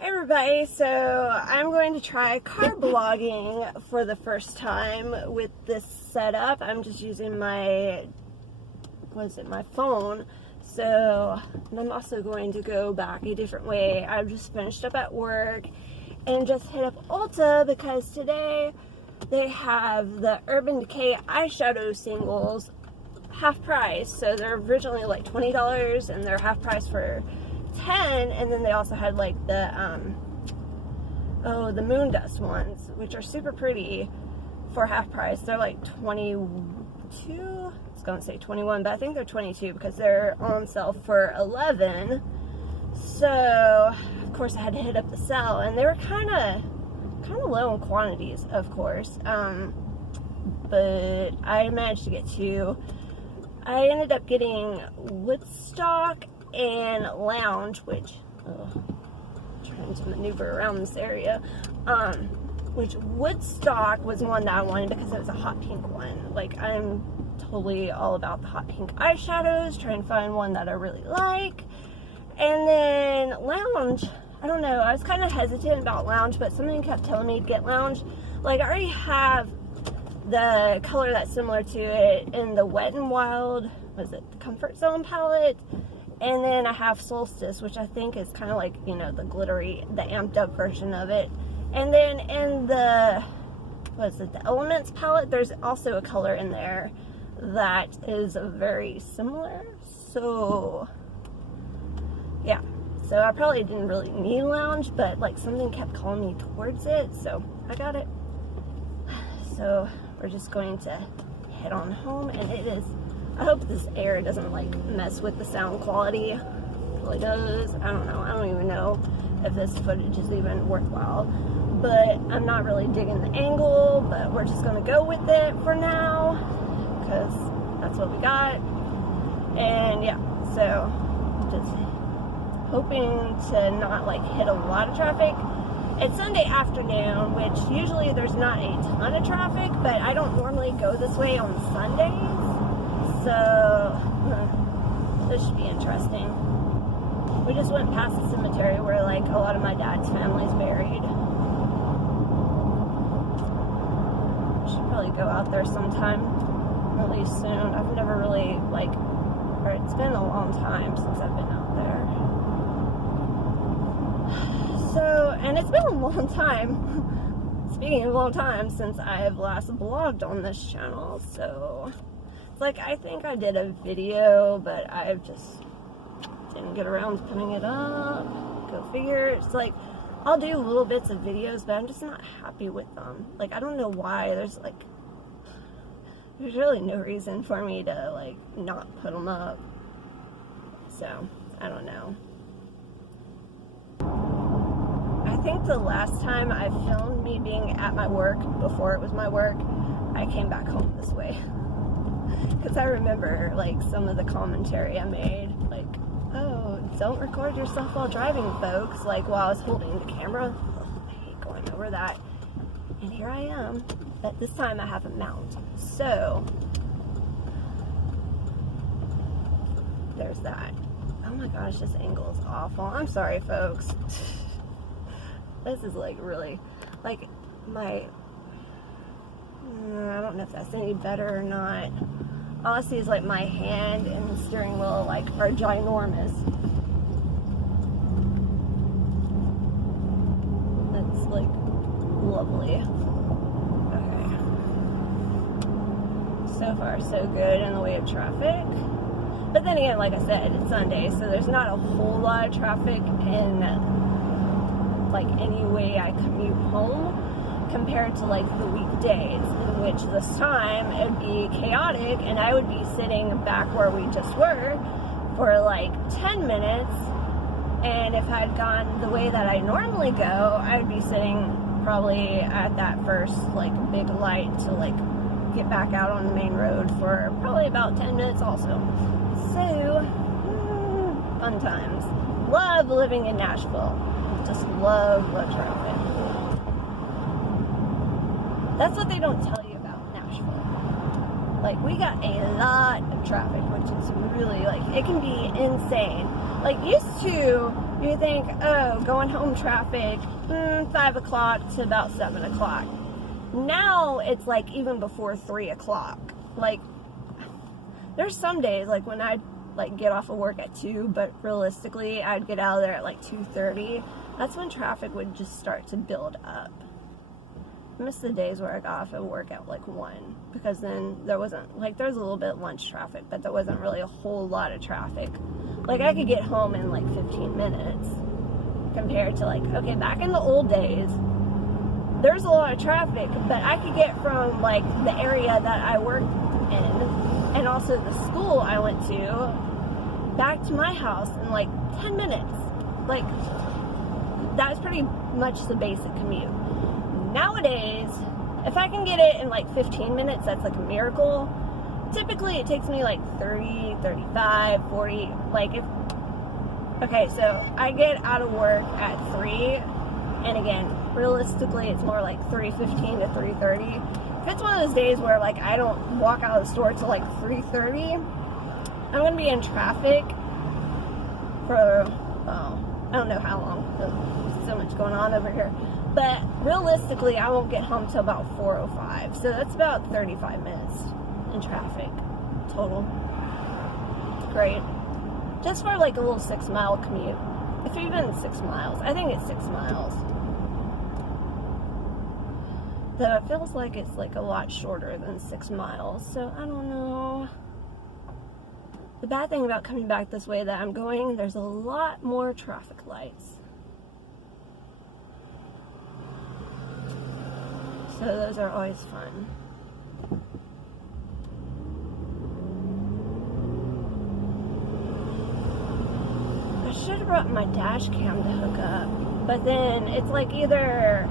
Hey everybody, so I'm going to try car blogging for the first time with this setup. I'm just using my, my phone. So I'm also going to go back a different way. I've just finished up at work and just hit up Ulta because today they have the Urban Decay eyeshadow singles half price. So they're originally like $20 and they're half price for 10, and then they also had like the the moon dust ones, which are super pretty, for half price. They're like 22. I was gonna say 21, but I think they're 22 because they're on sale for 11. So of course I had to hit up the sale, and they were kind of low in quantities, of course. But I managed to get two. I ended up getting Woodstock and Lounge, which trying to maneuver around this area, which Woodstock was one that I wanted because it was a hot pink one. Like, I'm totally all about the hot pink eyeshadows, trying to find one that I really like. And then Lounge, I don't know, I was kind of hesitant about Lounge, but something kept telling me to get Lounge. Like, I already have the color that's similar to it in the Wet n Wild, was it the Comfort Zone palette? And then I have Solstice, which I think is kind of like, you know, the glittery, the amped up version of it. And then in the, the Elements palette, there's also a color in there that is very similar. So, yeah. So I probably didn't really need Lounge, but like something kept calling me towards it, so I got it. So we're just going to head on home, and it is, I hope this air doesn't like mess with the sound quality. It really does. I don't know. I don't even know if this footage is even worthwhile. But I'm not really digging the angle, but we're just going to go with it for now because that's what we got. And yeah, so just hoping to not like hit a lot of traffic. It's Sunday afternoon, which usually there's not a ton of traffic, but I don't normally go this way on Sundays. So, this should be interesting. We just went past the cemetery where, like, a lot of my dad's family's buried. Should probably go out there sometime really soon. I've never really, like, or it's been a long time since I've been out there. So, and it's been a long time, speaking of a long time, since I have last blogged on this channel, so... Like, I think I did a video, but I just didn't get around to putting it up. Go figure. It's like, I'll do little bits of videos, but I'm just not happy with them. Like, I don't know why. There's really no reason for me to, like, not put them up. So, I don't know. I think the last time I filmed me being at my work, before it was my work, I came back home this way. Because I remember, like, some of the commentary I made, like, oh, don't record yourself while driving, folks, like, while I was holding the camera. Oh, I hate going over that. And here I am, but this time I have a mount. So, there's that. Oh my gosh, this angle is awful. I'm sorry, folks. This is, like, really, like, I don't know if that's any better or not. Honestly, it's like my hand and the steering wheel, like, are ginormous. That's, like, lovely. Okay. So far, so good in the way of traffic. But then again, like I said, it's Sunday, so there's not a whole lot of traffic in, like, any way I commute home, compared to like the weekdays, in which this time it would be chaotic and I would be sitting back where we just were for like 10 minutes, and if I'd gone the way that I normally go, I'd be sitting probably at that first like big light to like get back out on the main road for probably about 10 minutes also. So, fun times. Love living in Nashville. Just love traffic. That's what they don't tell you about Nashville. Like, we got a lot of traffic, which is really, like, it can be insane. Like, used to, you think, oh, going home traffic, 5 o'clock to about 7 o'clock. Now it's like even before 3 o'clock. Like, there's some days like when I like get off of work at 2, but realistically I'd get out of there at like 2:30. That's when traffic would just start to build up. I miss the days where I got off of work at like 1, because then there wasn't, like, there was a little bit of lunch traffic, but there wasn't really a whole lot of traffic. Like, I could get home in like 15 minutes compared to like, okay, back in the old days there's a lot of traffic, but I could get from like the area that I worked in and also the school I went to back to my house in like 10 minutes. Like, that's pretty much the basic commute. Nowadays, if I can get it in like 15 minutes, that's like a miracle. Typically it takes me like 30, 35, 40, like if, okay, so I get out of work at 3, and again, realistically it's more like 3:15 to 3:30. If it's one of those days where like I don't walk out of the store till like 3:30, I'm gonna be in traffic for, I don't know how long. There's so much going on over here. But realistically, I won't get home till about 4:05. So that's about 35 minutes in traffic total. Great. Just for like a little 6-mile commute. If even 6 miles. I think it's 6 miles. Though it feels like it's like a lot shorter than 6 miles. So I don't know. The bad thing about coming back this way that I'm going, there's a lot more traffic lights. So those are always fun. I should have brought my dash cam to hook up, but then it's like either,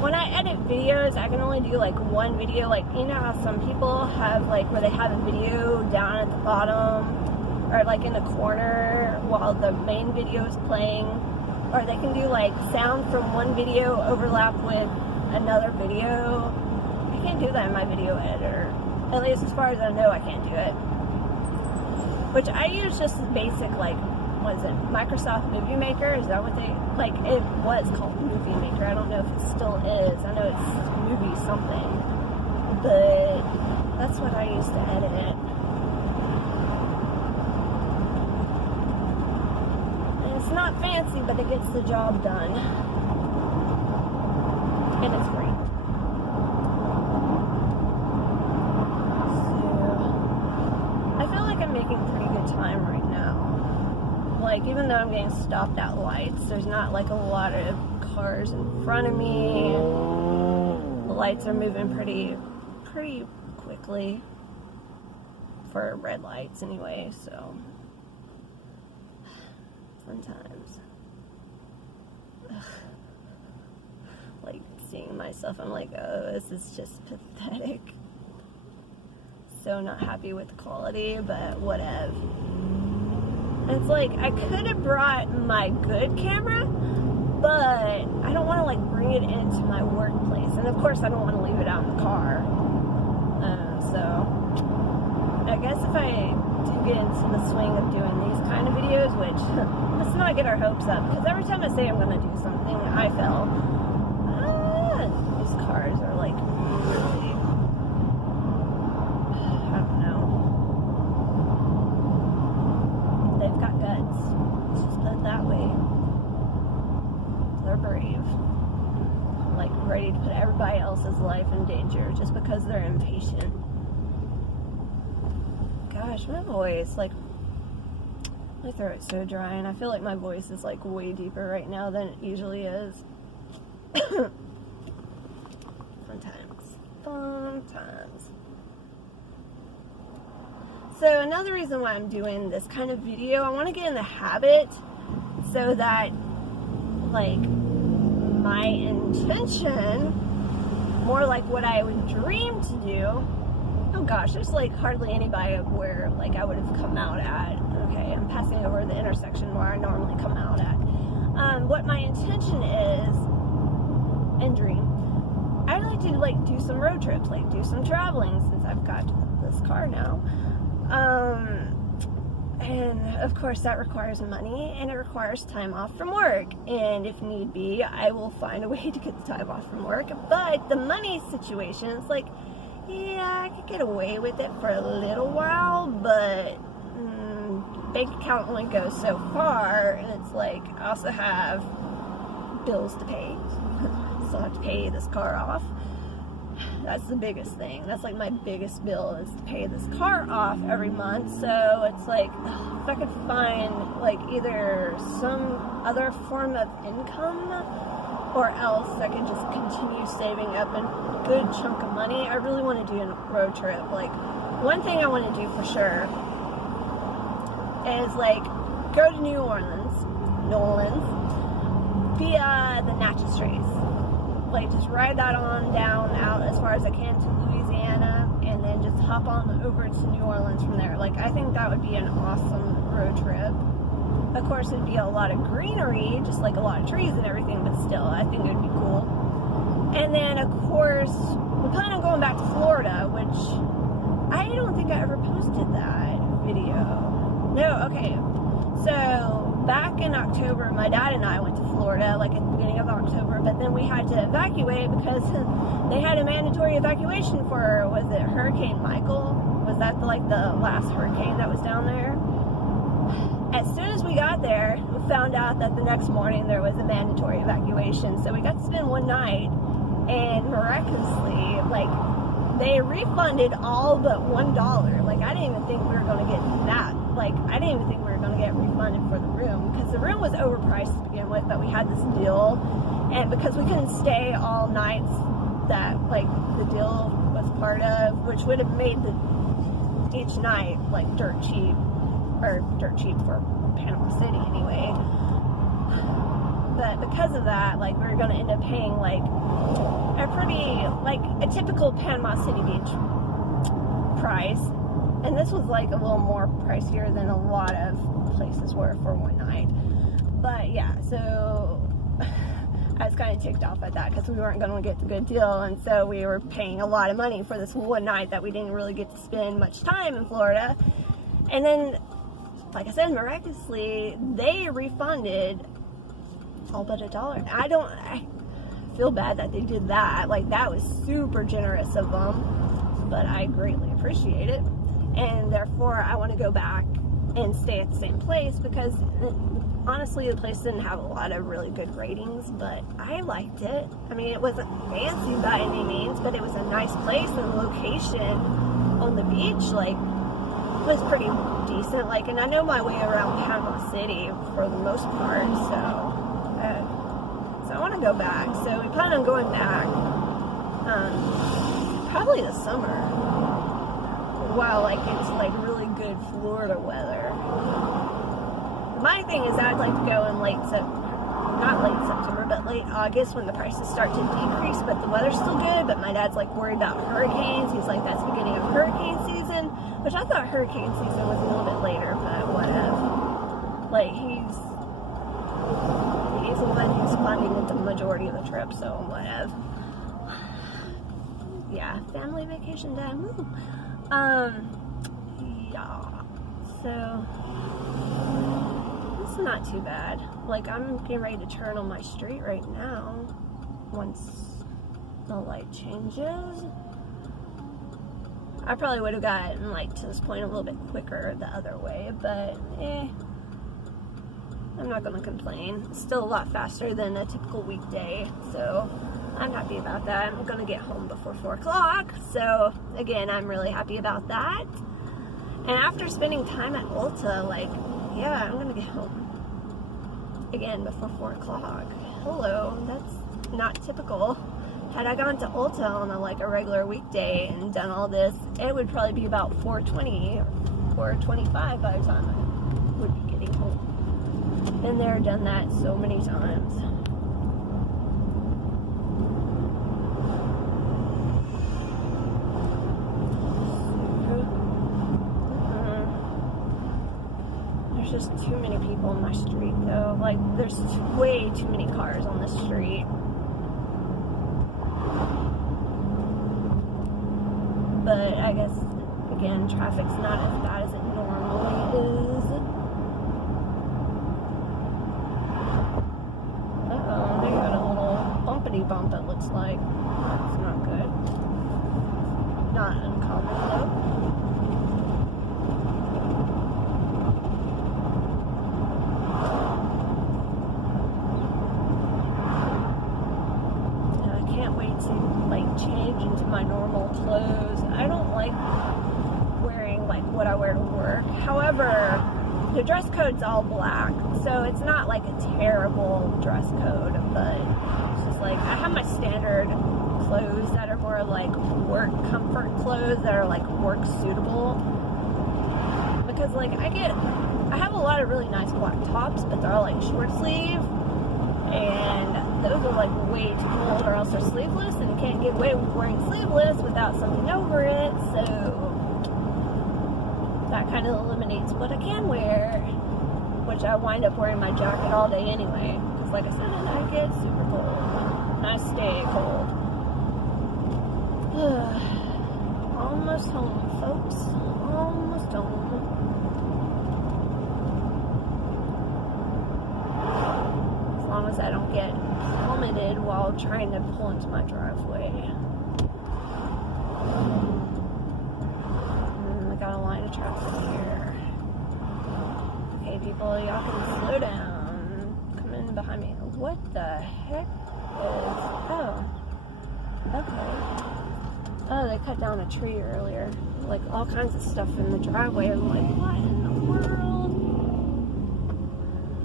when I edit videos, I can only do like one video. Like, you know how some people have like where they have a video down at the bottom or like in the corner while the main video is playing, or they can do like sound from one video overlap with another video. I can't do that in my video editor. At least as far as I know, I can't do it. Which I use just basic, like, what is it, Microsoft Movie Maker? Is that what they, like, it was called Movie Maker. I don't know if it still is. I know it's movie something. But that's what I use to edit it. And it's not fancy, but it gets the job done. And it's free. So, I feel like I'm making pretty good time right now. Like, even though I'm getting stopped at lights, there's not like a lot of cars in front of me. The lights are moving pretty quickly for red lights anyway, so fun times. Ugh. Like, seeing myself, I'm like, oh, this is just pathetic. So not happy with the quality, but whatever. And it's like, I could have brought my good camera, but I don't want to like bring it into my workplace. And of course I don't want to leave it out in the car. So I guess if I do get into the swing of doing these kind of videos, which let's not get our hopes up, because every time I say I'm going to do something, I fail. These cars are like really, I don't know. They've got guts. Let's just put it that way. They're brave. Like ready to put everybody else's life in danger just because they're impatient. Gosh, my voice, like, my throat's so dry, and I feel like my voice is like way deeper right now than it usually is. Fun times. So another reason why I'm doing this kind of video, I want to get in the habit so that, like, my intention, more like what I would dream to do. Oh gosh, there's like hardly anybody where like I would have come out at. Okay, I'm passing over the intersection where I normally come out at. What my intention is and dream, I like to like do some road trips, like do some traveling since I've got this car now. And of course that requires money, and it requires time off from work, and if need be I will find a way to get the time off from work. But the money situation, it's like, yeah, I could get away with it for a little while, but bank account only goes so far, and it's like I also have bills to pay. Still have to pay this car off. That's the biggest thing. That's like my biggest bill, is to pay this car off every month. So it's like, if I could find like either some other form of income, or else I could just continue saving up a good chunk of money. I really want to do a road trip. Like, one thing I want to do for sure is like go to New Orleans via the Natchez Trace. Like, just ride that on down out as far as I can to Louisiana, and then just hop on over to New Orleans from there. Like, I think that would be an awesome road trip. Of course, it'd be a lot of greenery, just like a lot of trees and everything, but still, I think it would be cool. And then, of course, we plan on going back to Florida, which I don't think I ever posted that video. No, okay. So, back in October, my dad and I went to Florida, like at the beginning of October, but then we had to evacuate because they had a mandatory evacuation for, was it Hurricane Michael? Was that like the last hurricane that was down there? As soon as we got there, we found out that the next morning there was a mandatory evacuation. So we got to spend one night, and miraculously, like, they refunded all but $1. Like, I didn't even think we were going to get that. Like, I didn't even think we were going to get refunded for the room, because the room was overpriced to begin with, but we had this deal, and because we couldn't stay all nights that, like, the deal was part of, which would have made each night, like, dirt cheap for Panama City anyway. But because of that, like, we were going to end up paying, like, a pretty, like, a typical Panama City Beach price. And this was, like, a little more pricier than a lot of places were for one night. But, yeah, so I was kind of ticked off at that, because we weren't going to get the good deal. And so we were paying a lot of money for this one night that we didn't really get to spend much time in Florida. And then, like I said, miraculously, they refunded all but $1. I feel bad that they did that. Like, that was super generous of them, but I greatly appreciate it. And therefore, I want to go back and stay at the same place, because honestly, the place didn't have a lot of really good ratings, but I liked it. I mean, it wasn't fancy by any means, but it was a nice place, and the location on the beach, like, was pretty decent. Like, and I know my way around Panama City for the most part, so I want to go back. So we plan on going back probably this summer, while like it's like really good Florida weather. My thing is, I'd like to go in not late September, but late August, when the prices start to decrease, but the weather's still good. But my dad's like worried about hurricanes. He's like, that's the beginning of hurricane season, which I thought hurricane season was a little bit later, but whatever. Like, he's the one who's funding the majority of the trip, so whatever. Yeah, family vacation time. Woo. Yeah, so it's not too bad. Like, I'm getting ready to turn on my street right now once the light changes. I probably would have gotten, like, to this point a little bit quicker the other way, but I'm not going to complain. It's still a lot faster than a typical weekday, so I'm happy about that. I'm going to get home before 4 o'clock, so again, I'm really happy about that. And after spending time at Ulta, like, yeah, I'm going to get home again before 4 o'clock. Hello, that's not typical. Had I gone to Ulta on a regular weekday and done all this, it would probably be about 4:20 or 4:25 by the time I would be getting home. Been there, done that so many times. There's just too many people on my street, though. Like, there's way too many cars on the street. But I guess, again, traffic's not as bad as it normally is. speed bump, it looks like. That's not good. Not uncommon, though. I can't wait to, like, change into my normal clothes. I don't like wearing, like, what I wear to work. However, the dress code's all black, so it's not like a terrible dress code, but it's just like, I have my standard clothes that are more like work comfort clothes that are like work suitable, because like I have a lot of really nice black tops, but they're all like short sleeve, and those are like way too cold, or else they're sleeveless, and you can't get away with wearing sleeveless without something over it, so that kind of eliminates what I can wear, which I wind up wearing my jacket all day anyway, because like I said, I get super cold, and I stay cold. Almost home, folks, almost home. As long as I don't get plummeted while trying to pull into my driveway. Got a line of traffic here. Okay, people, y'all can slow down. Come in behind me. What the heck is... Oh. Okay. Oh, they cut down a tree earlier. Like, all kinds of stuff in the driveway. I'm like, what in the world?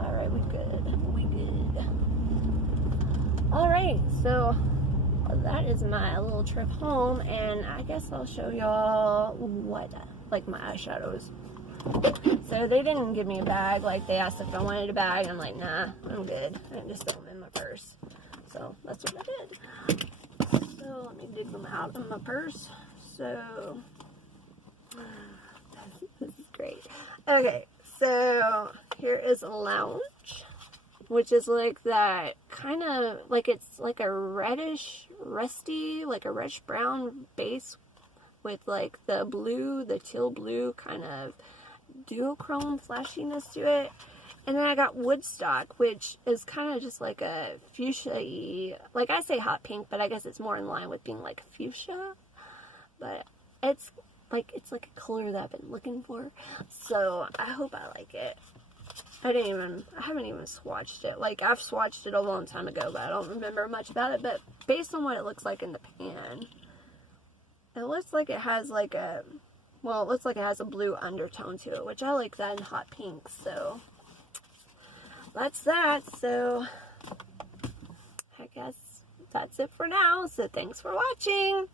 Alright, we good. We good. Alright, so... that is my little trip home, and I guess I'll show y'all what, like, my eyeshadows. So they didn't give me a bag. Like, they asked if I wanted a bag, and I'm like, nah, I'm good. I just throw them in my purse. So that's what I did. So let me dig them out of my purse. So this is great. Okay, so here is a lounge, which is like that kind of, like, it's like a reddish, rusty, like a reddish brown base with like the blue, the teal blue kind of duochrome flashiness to it. And then I got Woodstock, which is kind of just like a fuchsia-y, like I say hot pink, but I guess it's more in line with being like fuchsia. But it's like a color that I've been looking for. So I hope I like it. I haven't even swatched it. Like, I've swatched it a long time ago, but I don't remember much about it. But based on what it looks like in the pan, it looks like it has like a, well, it looks like it has a blue undertone to it, which I like that in hot pink. So that's that. So I guess that's it for now. So thanks for watching.